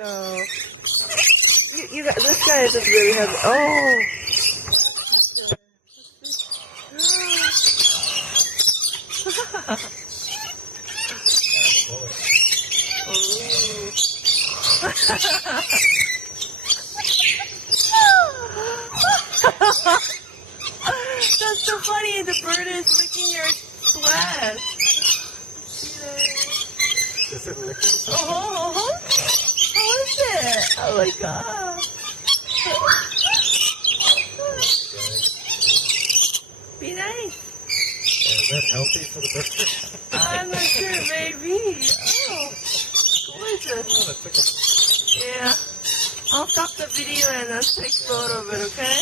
go. You got, this guy is just really heavy. Oh! That's so funny. The bird is licking your sweat. Is it licking? Oh, how is it? Oh my god. Be nice. Is that healthy for the bird? I'm not sure, maybe. Oh, gorgeous. Yeah. I'll stop the video and take a photo of it, okay?